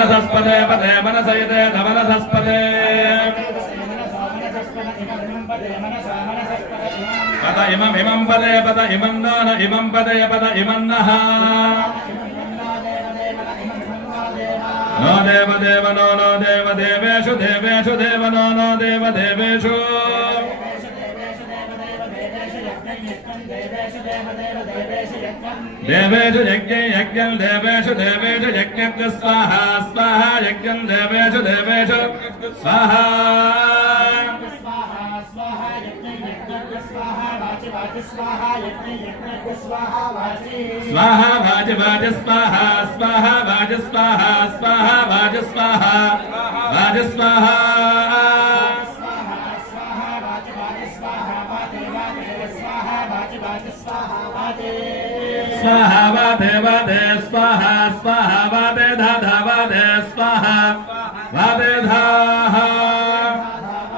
मनसस्पते पदे मनसयते धमनसस्पते पद इमं पदे पद इमं नो न इमं पदे पद इमं नः नो देव देव नो देव देवेषु देवेषु देव नो देव देवेषु देवेषु यज्ञं यज्ञं देवेषु देवेषु यज्ञं स्वाहा स्वाहा यज्ञं देवेषु देवेषु स्वाहा स्वाहा वाज वाज स्वाहा स्वाहा वाज स्वाहा स्वाहा वाज स्वाहा वाज स्वाहा स्वाहा वादे वादे स्वाहा स्वाहा वादे धाधा वादे स्वाहा वादे